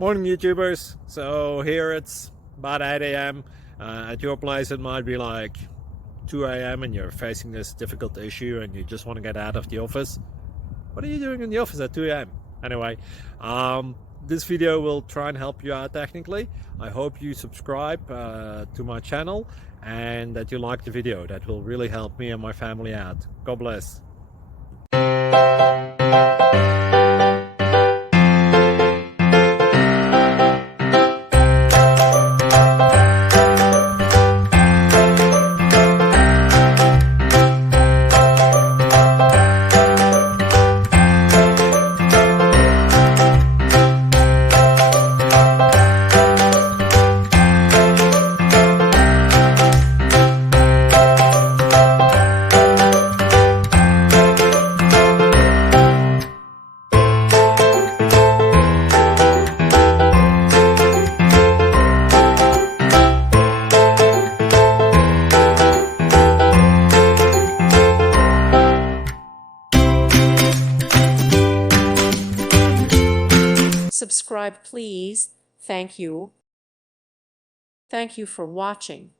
Morning YouTubers. So here it's about 8 a.m. At your place it might be like 2 a.m. and you're facing this difficult issue and you just want to get out of the office. What are you doing in the office at 2 a.m.? Anyway, this video will try and help you out technically. I hope you subscribe to my channel and that you like the video. That will really help me and my family out. God bless. Subscribe, please. Thank you. Thank you for watching.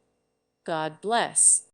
God bless.